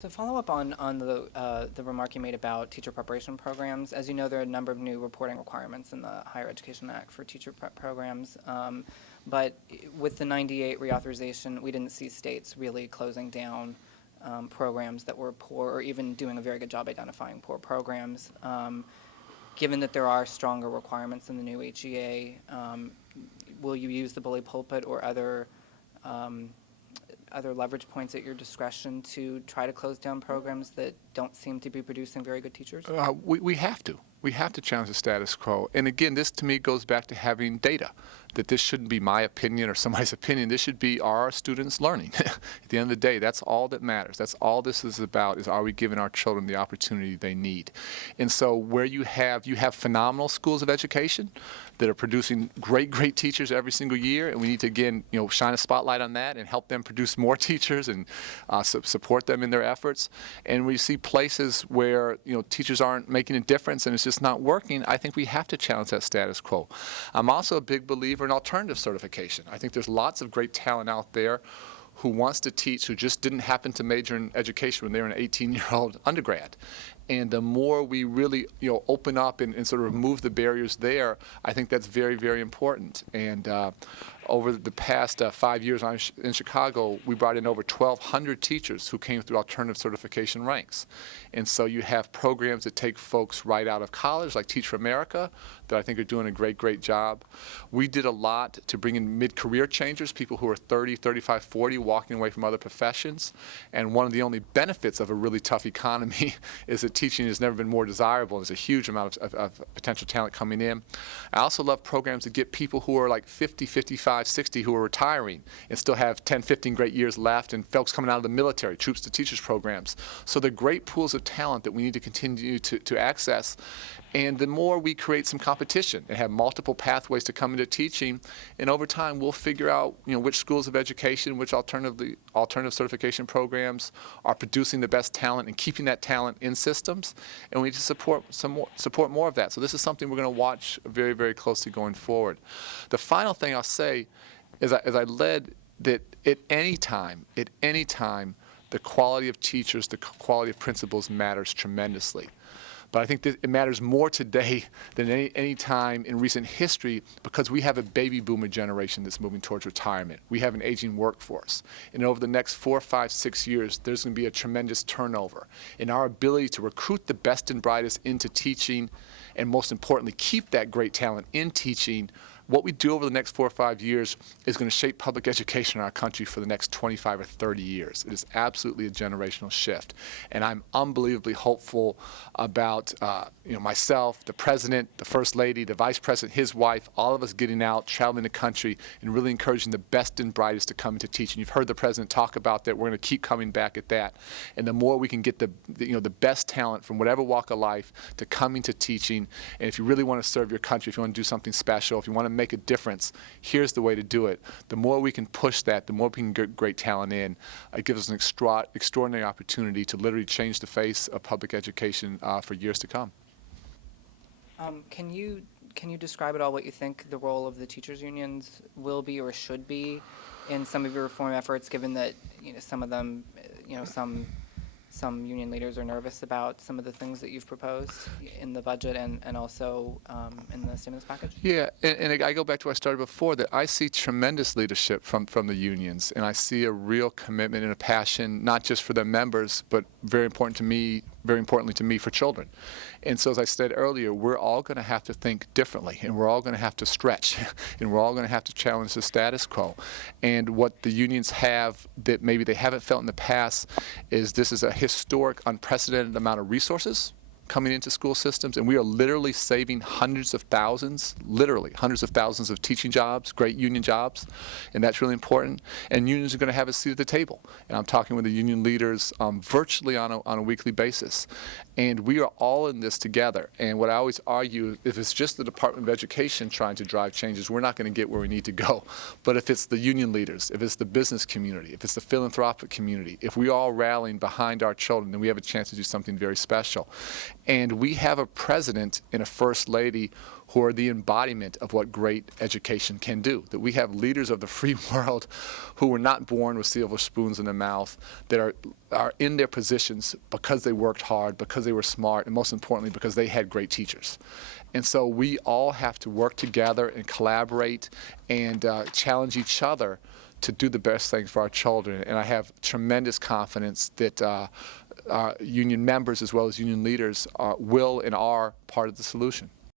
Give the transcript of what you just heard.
To follow up on the remark you made about teacher preparation programs, as you know, there are a number of new reporting requirements in the Higher Education Act for teacher prep programs. But with the 98 reauthorization, we didn't see states really closing down programs that were poor or even doing a very good job identifying poor programs. Given that there are stronger requirements in the new HEA, will you use the bully pulpit or other leverage points at your discretion to try to close down programs that don't seem to be producing very good teachers? We have to. We have to challenge the status quo. And again, this to me goes back to having data, that this shouldn't be my opinion or somebody's opinion. This should be, are our students learning? At the end of the day, that's all that matters. That's all this is about, is are we giving our children the opportunity they need? And so where you have phenomenal schools of education that are producing great teachers every single year, and we need to, again, shine a spotlight on that and help them produce more teachers and support them in their efforts. And we see places where teachers aren't making a difference and it's just not working. I think we have to challenge that status quo. I'm also a big believer in alternative certification. I think there's lots of great talent out there who wants to teach, who just didn't happen to major in education when they were an 18-year-old undergrad. And the more we really open up and sort of remove the barriers there, I think that's very important. And over the past 5 years in Chicago, we brought in over 1,200 teachers who came through alternative certification ranks. And so you have programs that take folks right out of college, like Teach for America, that I think are doing a great job. We did a lot to bring in mid-career changers, people who are 30, 35, 40, walking away from other professions. And one of the only benefits of a really tough economy is that teaching has never been more desirable. There's a huge amount of potential talent coming in. I also love programs that get people who are like 50, 55, 60 who are retiring and still have 10, 15 great years left, and folks coming out of the military, troops to teachers programs. So they're great pools of talent that we need to continue to access. And the more we create some competition and have multiple pathways to come into teaching, and over time we'll figure out which schools of education, which alternative certification programs are producing the best talent and keeping that talent in systems, and we need to support more of that. So this is something we're going to watch very closely going forward. The final thing I'll say is as I led that at any time, the quality of teachers, the quality of principals matters tremendously. But I think that it matters more today than any time in recent history, because we have a baby boomer generation that's moving towards retirement. We have an aging workforce. And over the next 4, 5, 6 years, there's going to be a tremendous turnover in our ability to recruit the best and brightest into teaching, and most importantly, keep that great talent in teaching. What we do over the next 4 or 5 years is going to shape public education in our country for the next 25 or 30 years. It is absolutely a generational shift. And I'm unbelievably hopeful about myself, the President, the First Lady, the Vice President, his wife, all of us getting out, traveling the country, and really encouraging the best and brightest to come into teaching. You've heard the President talk about that. We're going to keep coming back at that. And the more we can get the best talent from whatever walk of life to coming to teaching, and if you really want to serve your country, if you want to do something special, if you want to make a difference, here's the way to do it. The more we can push that, the more we can get great talent in. It gives us an extraordinary opportunity to literally change the face of public education for years to come. Can you describe at all what you think the role of the teachers' unions will be or should be in some of your reform efforts, given that some of them, some union leaders are nervous about some of the things that you've proposed in the budget and also in the stimulus package? Yeah, and I go back to what I started before, that I see tremendous leadership from the unions, and I see a real commitment and a passion, not just for their members, but very importantly to me, for children. And so as I said earlier, we're all going to have to think differently, and we're all going to have to stretch, and we're all going to have to challenge the status quo. And what the unions have that maybe they haven't felt in the past is this is a historic, unprecedented amount of resources coming into school systems, and we are literally saving hundreds of thousands of teaching jobs, great union jobs, and that's really important. And unions are going to have a seat at the table, and I'm talking with the union leaders virtually on a weekly basis. And we are all in this together. And what I always argue, if it's just the Department of Education trying to drive changes, we're not going to get where we need to go. But if it's the union leaders, if it's the business community, if it's the philanthropic community, if we all rallying behind our children, then we have a chance to do something very special. And we have a president and a first lady who are the embodiment of what great education can do. That we have leaders of the free world who were not born with silver spoons in their mouth, that are in their positions because they worked hard, because they were smart, and most importantly, because they had great teachers. And so we all have to work together and collaborate and challenge each other to do the best thing for our children. And I have tremendous confidence that union members as well as union leaders will and are part of the solution.